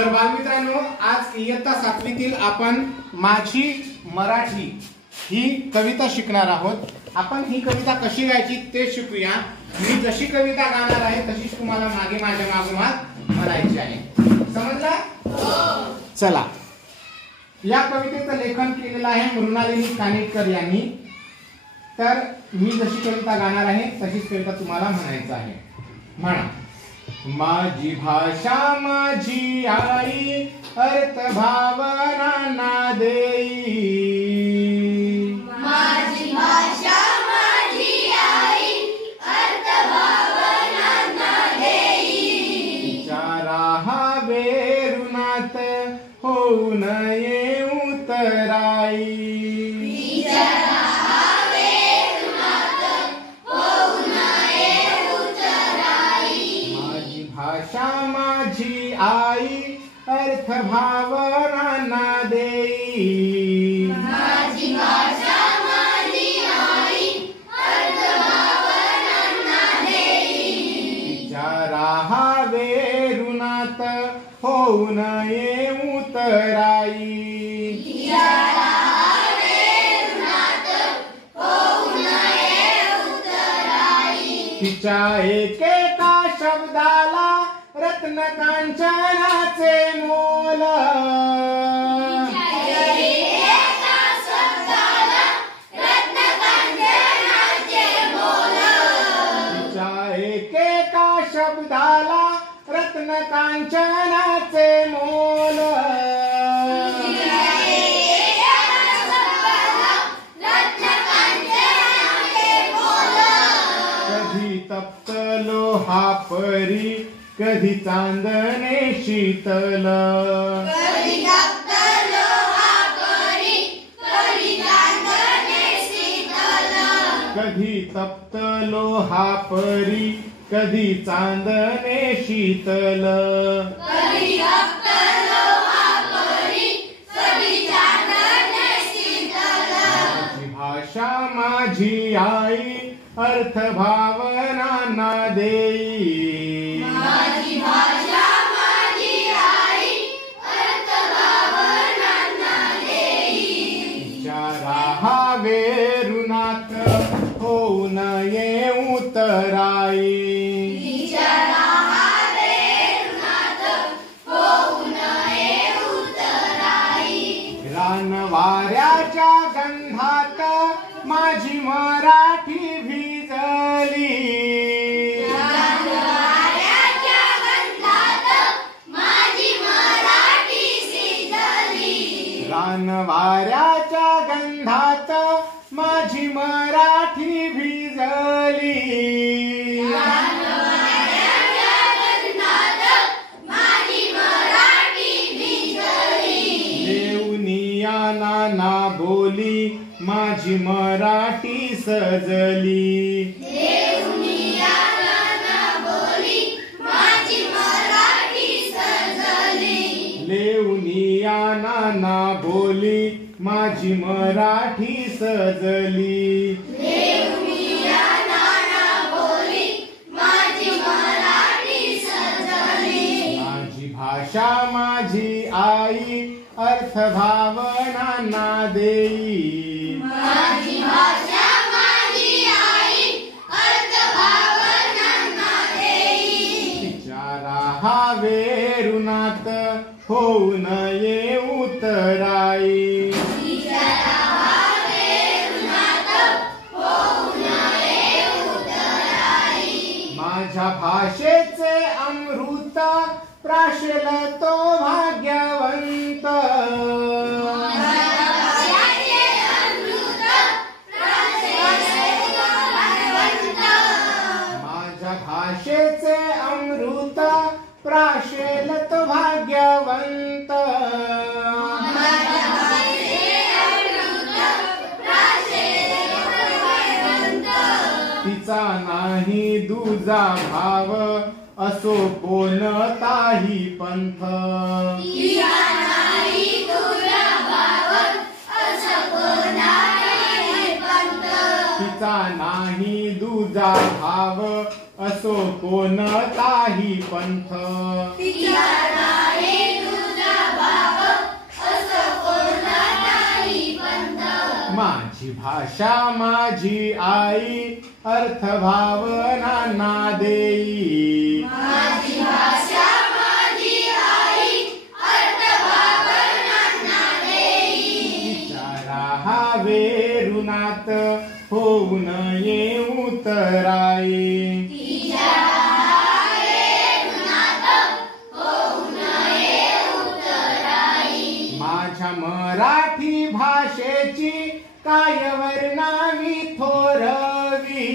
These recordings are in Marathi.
तर बालमित्रांनो, आज इयत्ता 7वीतील आपण माझी मराठी ही कविता शिकणार आहोत। आपण ही कविता कशी गायची ते शिकूया। मी जशी कविता गाणार आहे तशीच तुम्हाला मागे माझ्या मागोमाग म्हणायची आहे। समजला? हो। चला, या कवितेचं लेखन केलेलं आहे मृणालिनी कानिटकर यांनी। तर मी जशी कविता गाणार आहे तशीच कविता तुम्हाला म्हणायचं आहे। म्हणा। माझी भाषा माझी आई, अर्थ भावना ना देई। माझी भाषा माझी आई, अर्थ भावना ना देई। तिच्या राहावे ऋणात होऊ नये उतराई। भाषा माझी आई, अर्थ भावना ना देई। माझी भाषा माझी आई, अर्थ भावना ना देई। तिच्या राहावे ऋणात होऊ नये उतराई। तिच्या राहावे ऋणात होऊ नये उतराई। तिच्या एकेका शब्दाला रत्न कांचनाचे मोल। एका शब्दाला रत्न कांचनाचे मोल। तिच्या एकेका शब्दाला रत्न कांचनाचे मोल। कधी तप्त लोहा परी, कधी चांदणे शीतल। कधी तप्त लोहा परी, कधी चांदणे शीतल। कधी तप्त लोहा परी, कधी चांदणे शीतल। कधी तप्त लोहा परी, कधी चांदणे शीतल। माझी भाषा माझी आई, अर्थ भावना ना देई। माझी भाषा माझी आई, अर्थ भावना ना देई। तिच्या राहावे ऋणात होऊ नये उतराई। तिच्या राहावे ऋणात होऊ नये उतराई। रान वाऱ्याच्या गंधात माझी मराठी भिजली। वाऱ्याच्या गंधात माझी मराठी शिजली। रान वाऱ्याच्या गंधात माझी मराठी भिजली। वाऱ्याच्या गंधात माझी मराठी भिजली। देवनिया नाना बोली माझी मराठी सजली। देवनिया नाना बोली माझी मराठी सजली। देवनिया नाना बोली माझी मराठी सजली। देवनिया नाना बोली माझी मराठी सजली। माझी भाषा माझी आई, अर्थ भावना ना देई। माझी भाषा माझी आई, अर्थ भावना ना देई। तिच्या राहावे ऋणात होऊ नये उतराई। तिच्या राहावे ऋणात होऊ नये उतराई। माझ्या भाषेचे अमृत प्राशेल तो भाग्यवंत। माझ्या भाषेचे अमृत प्राशेल तो भाग्यवंत। माझ्या भाषेचे अमृत प्राशेल तो भाग्यवंत। माझ्या भाषेचे अमृत प्राशेल तो भाग्यवंत। तिचा नाही दुजा भाव, असो कोणताही पंथ। तिचा नाही तुझा भाव, असं कोणालाही पंथ। तिचा नाही दुजा भाव, असो कोणताही पंथ तिच्या नाही माझी भाषा माझी आई अर्थ भावनांना देई. माझी भाषा माझी आई अर्थ भावनांना देई. विचारा हवे ऋणात होऊ नये उतराई. माझ्या मराठी भाषेची काय वर्णावी थोरवी.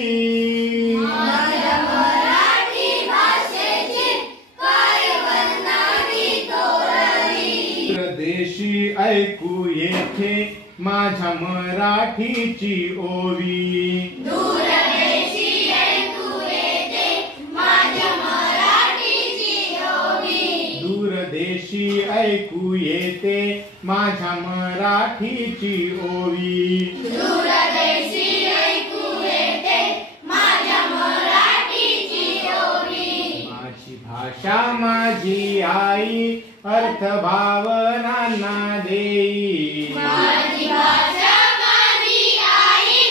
माझ्या मराठी भाषेची काय वर्णावी थोरवी. प्रदेशी ऐकू येथे माझ्या मराठीची ओवी. दूरदेशी ऐकू येते माझ्या मराठीची ओवी. दूरदेशी ऐकू येते माझ्या मराठीची ओवी. दूरदेशी ऐकू येते माझ्या मराठीची ओवी. माझी भाषा माझी आई अर्थ भावनांना देई. माझी भाषा माझी आई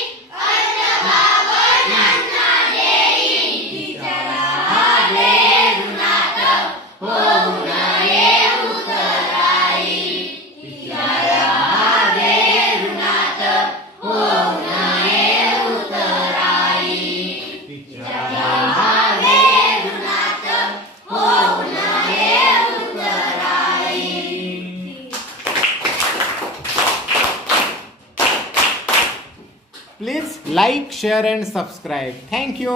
अर्थ भावनांना देई. तिच्याला हवे ऋणात होऊ नये उतराई. तिच्याला हवे ऋणात होऊ नये उतराई. तिच्याला हवे ऋणात होऊ नये उतराई. Please like, share and subscribe. Thank you.